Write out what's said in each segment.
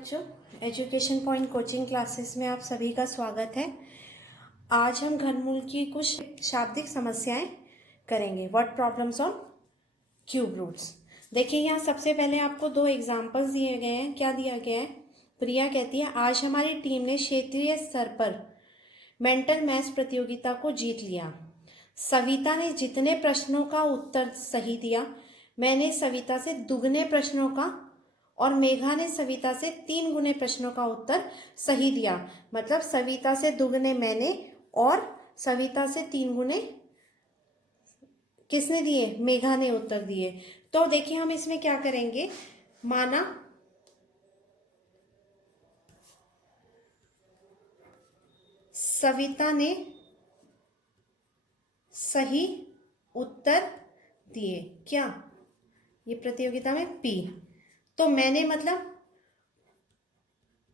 बच्चों, education point coaching classes में आप सभी का स्वागत है। आज हम घनमूल की कुछ शाब्दिक समस्याएं करेंगे। Word problems on cube roots. देखिए, यहाँ सबसे पहले आपको दो एग्जाम्पल्स दिए गए हैं। क्या दिया गया है? प्रिया कहती है, आज हमारी टीम ने क्षेत्रीय स्तर पर मेंटल मैथ्स प्रतियोगिता को जीत लिया। सविता ने जितने प्रश्नों का उत्तर सही दिया, मैंने सविता से दुगने प्रश्नों का और मेघा ने सविता से 3 गुने प्रश्नों का उत्तर सही दिया। मतलब सविता से दुगने मैंने और सविता से 3 गुने किसने दिए? मेघा ने उत्तर दिए। तो देखिए, हम इसमें क्या करेंगे। माना सविता ने सही उत्तर दिए, क्या ये प्रतियोगिता में पी, तो मैंने मतलब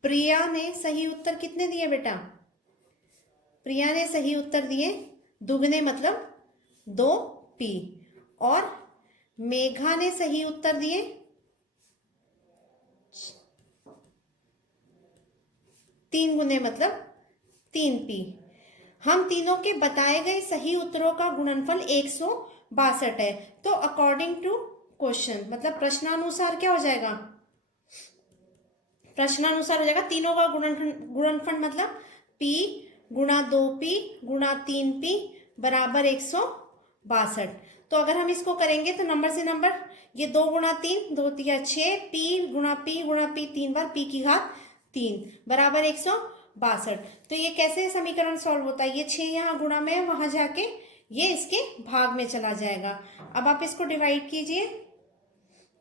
प्रिया ने सही उत्तर कितने दिए बेटा? प्रिया ने सही उत्तर दिए दुगने, मतलब 2p, और मेघा ने सही उत्तर दिए 3 गुने, मतलब 3p। हम तीनों के बताए गए सही उत्तरों का गुणनफल 162 है। तो अकॉर्डिंग टू क्वेश्चन, मतलब प्रश्नानुसार क्या हो जाएगा? प्रश्नानुसार हो जाएगा तीनों का गुणनफल मतलब p गुणा 2p गुणा 3p बराबर 162। तो अगर हम इसको करेंगे तो नंबर से नंबर, ये 2 गुणा 3, 2 तिया 6, p गुणा p 3 बार p की घात 3 बराबर 162। तो ये कैसे समीकरण सॉल्व होता है? ये 6 यहाँ गुणा में, वहां जाके ये इसके भाग में चला जाएगा। अब आप इसको डिवाइड कीजिए,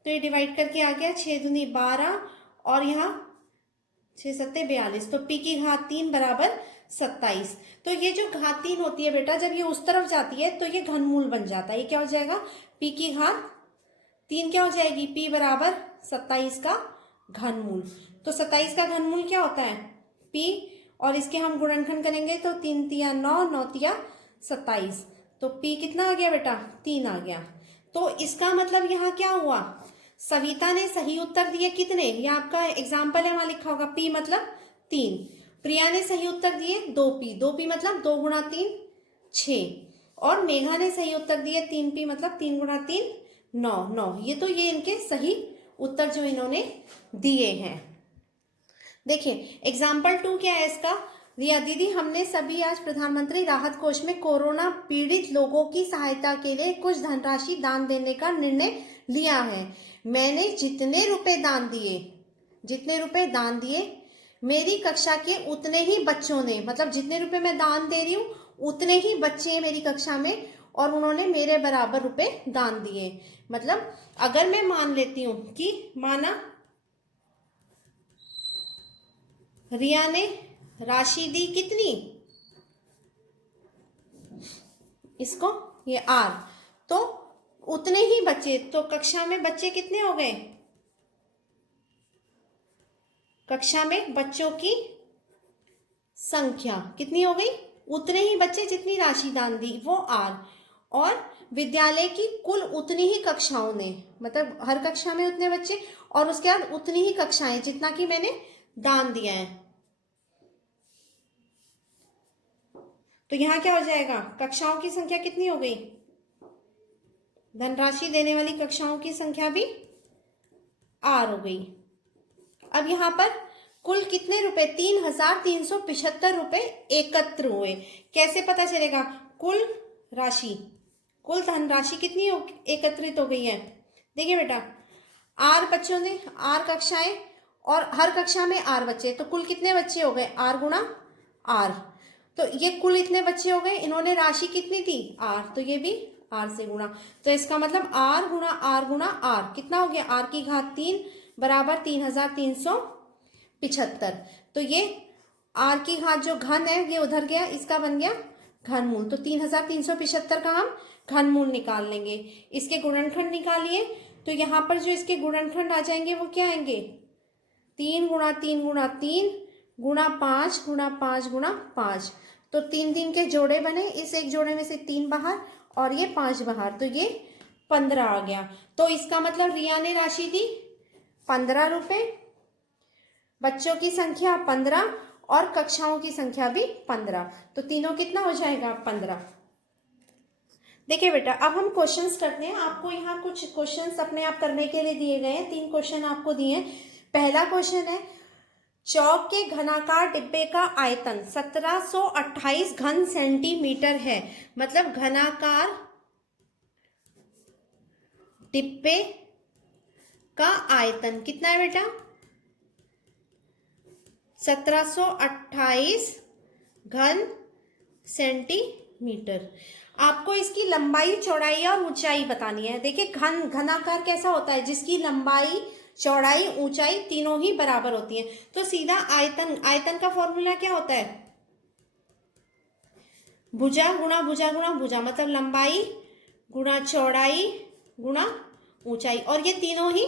तो ये डिवाइड करके आ गया 6 दूनी 12 और यहाँ 6 सत्ते 42, तो p की घात 3 बराबर 27। तो ये जो घात 3 होती है बेटा, जब ये उस तरफ जाती है तो ये घनमूल बन जाता है। ये क्या हो जाएगा? p की घात 3 क्या हो जाएगी? p बराबर 27 का घनमूल। तो 27 का घनमूल क्या होता है? p, और इसके हम गुणनखंड करेंगे तो 3 तिया 9, 9 तिया 27, तो p कितना आ गया बेटा? 3 आ गया। तो इसका मतलब यहाँ क्या हुआ? सविता ने सही उत्तर दिए कितने? ये आपका एग्जाम्पल है, वहां लिखा होगा p मतलब 3। प्रिया ने सही उत्तर दिए 2p, 2p मतलब 2 गुणा 3 6, और मेघा ने सही उत्तर दिए 3p मतलब 3 गुणा 3 9 9। ये इनके सही उत्तर जो इन्होंने दिए हैं। देखिए एग्जाम्पल 2 क्या है इसका? रिया दीदी, हमने सभी आज प्रधानमंत्री राहत कोष में कोरोना पीड़ित लोगों की सहायता के लिए कुछ धनराशि दान देने का निर्णय लिया है। मैंने जितने रुपए दान दिए मेरी कक्षा के उतने ही बच्चों ने, मतलब जितने रुपए मैं दान दे रही हूँ उतने ही बच्चे हैं मेरी कक्षा में, और उन्होंने मेरे बराबर रुपए दान दिए। मतलब अगर मैं मान लेती हूँ कि माना रिया ने राशि दी कितनी, इसको ये r, तो उतने ही बच्चे, तो कक्षा में बच्चे कितने हो गए? कक्षा में बच्चों की संख्या कितनी हो गई? उतने ही बच्चे जितनी राशि दान दी वो r, और विद्यालय की कुल उतनी ही कक्षाओं ने, मतलब हर कक्षा में उतने बच्चे और उसके बाद उतनी ही कक्षाएं जितना कि मैंने दान दिया है। तो यहाँ क्या हो जाएगा? कक्षाओं की संख्या कितनी हो गई? धनराशि देने वाली कक्षाओं की संख्या भी r हो गई। अब यहाँ पर कुल कितने रुपए? 3,375 रुपए एकत्र हुए। कैसे पता चलेगा? कुल धनराशि कितनी एकत्रित हो गई है? देखिए बेटा, r बच्चों ने, r कक्षाएं और हर कक्षा में r बच्चे, तो कुल कितने बच्चे हो गए? r गुणा r, तो ये कुल इतने बच्चे हो गए। इन्होंने राशि कितनी थी? r, तो ये भी r से गुणा, तो इसका मतलब r गुणा r कितना हो गया? r की घात 3 बराबर 3,375। तो ये r की घात जो घन है ये उधर गया, इसका बन गया घनमूल। तो 3,375 का हम घनमूल निकाल लेंगे। इसके गुणनखंड निकालिए, तो यहाँ पर जो इसके गुणनखंड आ जाएंगे वो क्या आएंगे? 3 गुणा 3 गुणा 3 गुणा 5 गुणा 5 गुणा 5, तो 3 3 के जोड़े बने, इस एक जोड़े में से 3 बाहर और ये 5 बाहर, तो ये 15 आ गया। तो इसका मतलब रिया ने राशि दी 15 रुपए बच्चों की संख्या 15 और कक्षाओं की संख्या भी 15, तो तीनों कितना हो जाएगा 15। देखिए बेटा, अब हम क्वेश्चंस करते हैं। आपको यहाँ कुछ क्वेश्चंस अपने आप करने के लिए दिए गए हैं। 3 क्वेश्चन आपको दिए हैं। पहला क्वेश्चन है, चौक के घनाकार डिब्बे का आयतन 1728 घन सेंटीमीटर है। मतलब घनाकार डिब्बे का आयतन कितना है बेटा? 1728 घन सेंटीमीटर। आपको इसकी लंबाई, चौड़ाई और ऊंचाई बतानी है। देखिए, घनाकार कैसा होता है? जिसकी लंबाई, चौड़ाई, ऊंचाई तीनों ही बराबर होती है। तो सीधा आयतन का फॉर्मूला क्या होता है? भुजा गुणा भुजा गुणा भुजा, मतलब लंबाई गुणा चौड़ाई गुणा ऊंचाई, और ये तीनों ही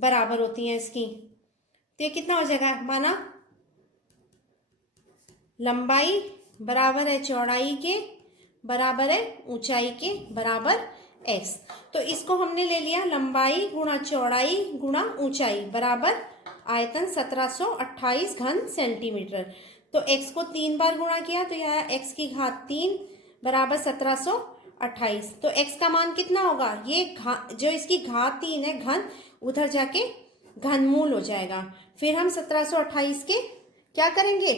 बराबर होती हैं इसकी। तो ये कितना हो जाएगा? माना लंबाई बराबर है चौड़ाई के, बराबर है ऊंचाई के, बराबर x। तो इसको हमने ले लिया, लंबाई गुणा चौड़ाई गुणा ऊंचाई बराबर आयतन 1728 घन सेंटीमीटर। तो x को 3 बार गुणा किया तो यह x की घात 3 बराबर 1728। तो x का मान कितना होगा? ये जो इसकी घात 3 है घन, उधर जाके घनमूल हो जाएगा। फिर हम 1728 के क्या करेंगे?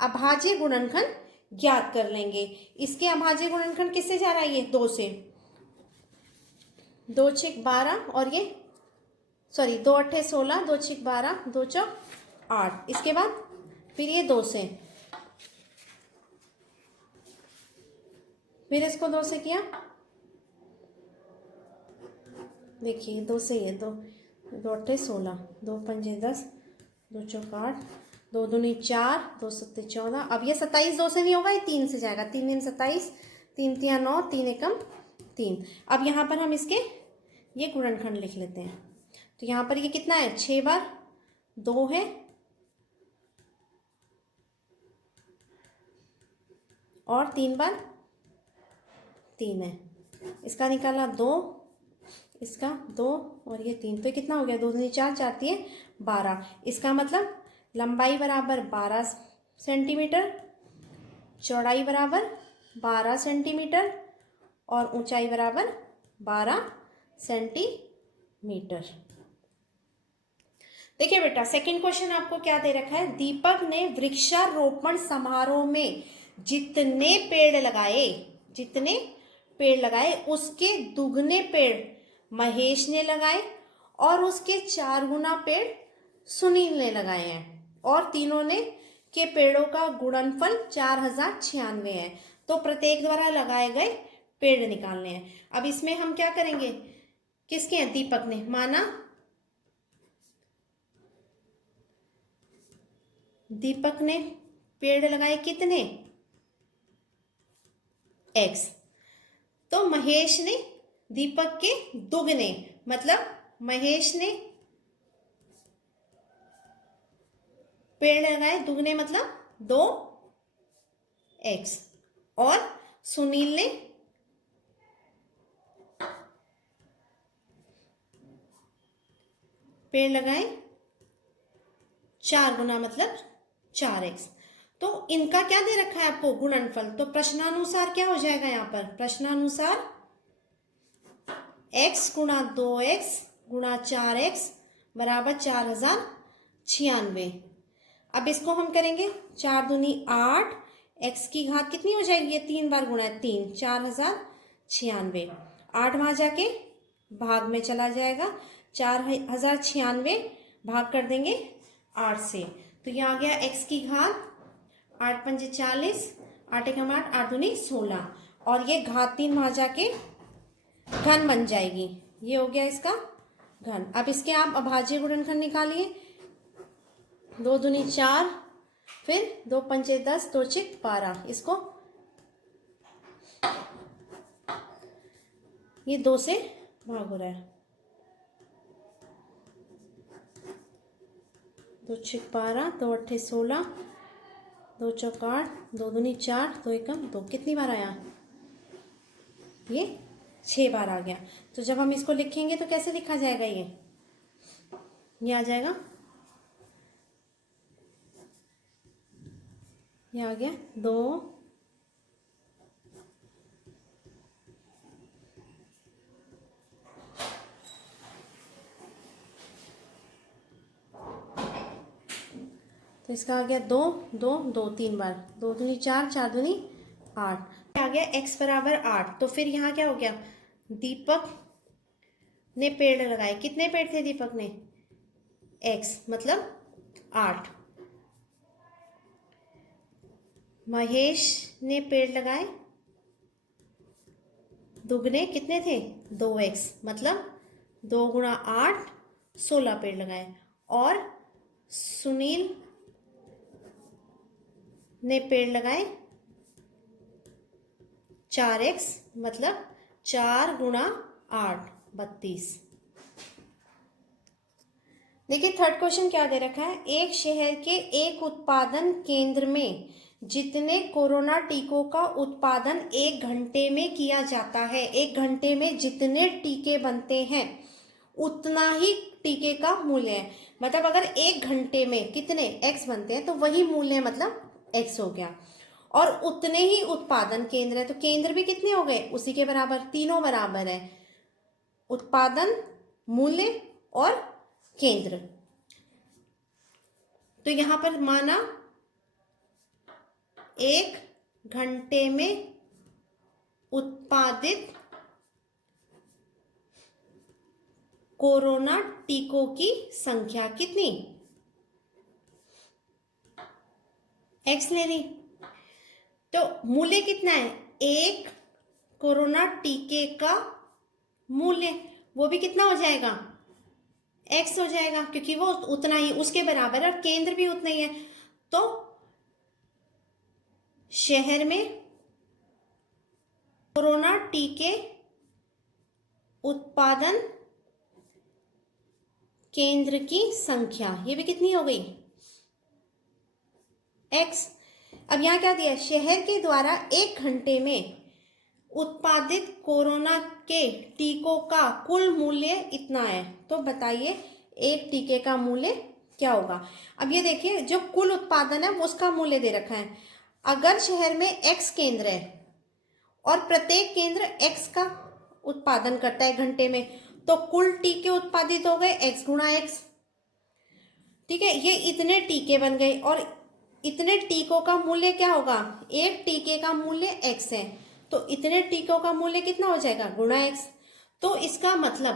अभाज्य गुणनखंड ज्ञात कर लेंगे। इसके अभाज्य गुणनखंड किससे जा रहा है? ये 2 से। 2 छक 12 और ये 2 अट्ठे 16, 2 छक 12, 2 चौक 8। इसके बाद फिर ये 2 से, फिर इसको 2 से किया। देखिए 2 से ये 2, 2 अट्ठे 16, 2 पंजे 10, 2 चौक 8, 2 दूनी 4, 2 सत्ते 14। अब ये 27 2 से नहीं होगा, ये 3 से जाएगा। 3 दिन 27, 3 तिया 9, 3 एकम 3। अब यहाँ पर हम इसके ये गुणनखंड लिख लेते हैं। तो यहाँ पर ये कितना है? 6 बार 2 है और 3 बार 3 है। इसका निकाला 2, इसका 2 और ये 3। तो कितना हो गया? 2 दूनी 4, 4 तिये 12। इसका मतलब लंबाई बराबर 12 सेंटीमीटर, चौड़ाई बराबर 12 सेंटीमीटर और ऊंचाई बराबर 12 सेंटीमीटर। देखिए बेटा, सेकंड क्वेश्चन आपको क्या दे रखा है? दीपक ने वृक्षारोपण समारोह में जितने पेड़ लगाए उसके दुगने पेड़ महेश ने लगाए और उसके 4 गुना पेड़ सुनील ने लगाए हैं, और तीनों ने के पेड़ों का गुणनफल 4096 है। तो प्रत्येक द्वारा लगाए गए पेड़ निकालने हैं। अब इसमें हम क्या करेंगे? किसके हैं? दीपक ने। माना दीपक ने पेड़ लगाए कितने? x। तो महेश ने दीपक के दुगने, मतलब महेश ने पेड़ लगाए दुगने मतलब 2x, और सुनील ने पेड़ लगाए 4 गुना मतलब 4x। तो इनका क्या दे रखा है आपको? गुणनफल। तो प्रश्नानुसार क्या हो जाएगा यहाँ पर? प्रश्नानुसार x गुणा 2x गुणा 4x बराबर 4096। अब इसको हम करेंगे 4 दूनी 8, x की घात कितनी हो जाएगी? ये 3 बार गुणा है 3, 4096। 8 वहां जाके भाग में चला जाएगा। 4096 भाग कर देंगे 8 से, तो ये आ गया x की घात 8 पंजे 40, 8 एकम 8, 8 दूनी 16, और ये घात 3 वहां जाके घन बन जाएगी। ये हो गया इसका घन। अब इसके आप अभाज्य गुणनखंड निकालिए। 2 दूनी 4, फिर 2 पंचे 10, 2 छक 12। इसको ये 2 से भाग हो रहा है। 2 छक 12, 2 अट्ठे 16, 2 चौक 8, 2 दूनी 4, 2 एकम 2। कितनी बार आया? ये 6 बार आ गया। तो जब हम इसको लिखेंगे तो कैसे लिखा जाएगा? ये आ जाएगा ये आ गया 2, तो इसका आ गया 2 2 2 3 बार, 2 दूनी 4 4 दूनी 8 आ गया x बराबर 8। तो फिर यहाँ क्या हो गया, दीपक ने पेड़ लगाए, कितने पेड़ थे दीपक ने, x मतलब 8। महेश ने पेड़ लगाए, दुगने कितने थे, 2x मतलब 2 गुणा 8 16 पेड़ लगाए। और सुनील ने पेड़ लगाए 4x मतलब 4 गुणा 8 32। देखिए थर्ड क्वेश्चन क्या दे रखा है, एक शहर के एक उत्पादन केंद्र में जितने कोरोना टीकों का उत्पादन 1 घंटे में किया जाता है, 1 घंटे में जितने टीके बनते हैं उतना ही टीके का मूल्य है। मतलब अगर 1 घंटे में कितने x बनते हैं तो वही मूल्य मतलब x हो गया। और उतने ही उत्पादन केंद्र है, तो केंद्र भी कितने हो गए, उसी के बराबर, तीनों बराबर है, उत्पादन, मूल्य और केंद्र। तो यहां पर माना 1 घंटे में उत्पादित कोरोना टीकों की संख्या कितनी, x ले ली। तो मूल्य कितना है, 1 कोरोना टीके का मूल्य, वो भी कितना हो जाएगा, x हो जाएगा, क्योंकि वो उतना ही उसके बराबर है और केंद्र भी उतना ही है। तो शहर में कोरोना टीके उत्पादन केंद्र की संख्या, ये भी कितनी हो गई, x। अब यहां क्या दिया, शहर के द्वारा 1 घंटे में उत्पादित कोरोना के टीकों का कुल मूल्य इतना है। तो बताइए एक टीके का मूल्य क्या होगा। अब ये देखिए जो कुल उत्पादन है उसका मूल्य दे रखा है। अगर शहर में x केंद्र है और प्रत्येक केंद्र x का उत्पादन करता है घंटे में, तो कुल टीके उत्पादित हो गए x गुणा x। ठीक है, ये इतने टीके बन गए और इतने टीकों का मूल्य क्या होगा, एक टीके का मूल्य x है, तो इतने टीकों का मूल्य कितना हो जाएगा, गुणा x। तो इसका मतलब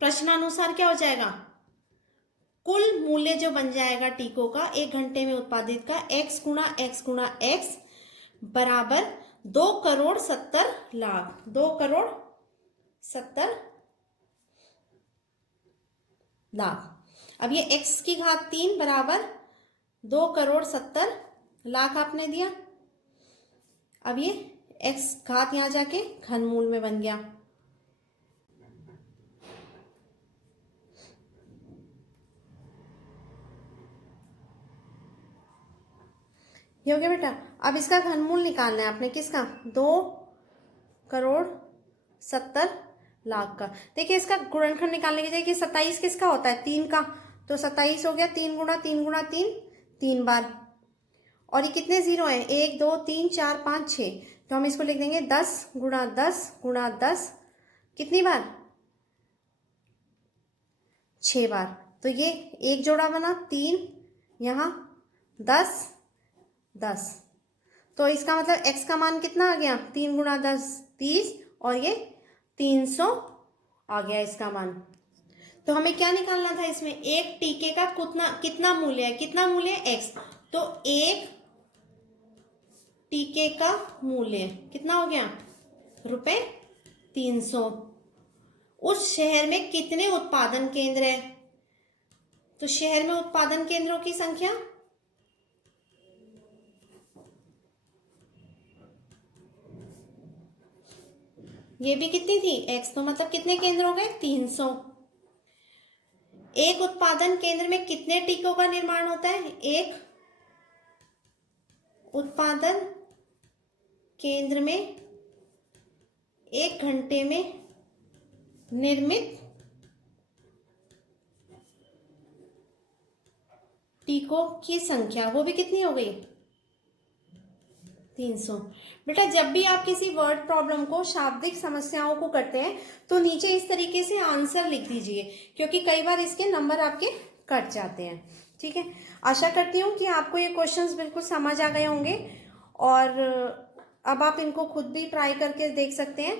प्रश्नानुसार क्या हो जाएगा, कुल मूल्य जो बन जाएगा टीकों का 1 घंटे में उत्पादित का, x गुणा x बराबर 2,70,00,000, 2,70,00,000। अब ये x की घात 3 बराबर 2,70,00,000 आपने दिया। अब ये x घात यहां जाके घनमूल में बन गया। ये हो गया बेटा। अब इसका घनमूल निकालना है आपने, किसका, 2,70,00,000 का। देखिए इसका गुणनखंड निकालने की जगह 27 किसका होता है, 3 का, तो 27 हो गया 3 गुणा 3 गुणा 3, 3 बार। और ये कितने जीरो हैं, 1 2 3 4 5 6, तो हम इसको लिख देंगे 10 गुणा 10 गुणा 10, कितनी बार, 6 बार। तो ये एक जोड़ा बना 3, यहाँ 10 10, तो इसका मतलब x का मान कितना आ गया, 3 गुणा 10 30, और ये 300 आ गया इसका मान। तो हमें क्या निकालना था इसमें, एक टीके का कितना मूल्य है, कितना मूल्य है, x। तो एक टीके का मूल्य कितना हो गया, ₹300। उस शहर में कितने उत्पादन केंद्र है, तो शहर में उत्पादन केंद्रों की संख्या, ये भी कितनी थी, x, तो मतलब कितने केंद्र हो गए, 300। एक उत्पादन केंद्र में कितने टीकों का निर्माण होता है, एक उत्पादन केंद्र में 1 घंटे में निर्मित टीकों की संख्या, वो भी कितनी हो गई, 300। बेटा जब भी आप किसी वर्ड प्रॉब्लम को, शाब्दिक समस्याओं को करते हैं तो नीचे इस तरीके से आंसर लिख दीजिए, क्योंकि कई बार इसके नंबर आपके कट जाते हैं। ठीक है, आशा करती हूँ कि आपको ये क्वेश्चंस बिल्कुल समझ आ गए होंगे और अब आप इनको खुद भी ट्राई करके देख सकते हैं।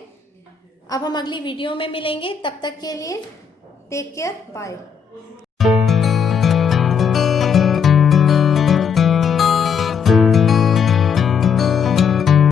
अब हम अगली वीडियो में मिलेंगे, तब तक के लिए टेक केयर, बाय।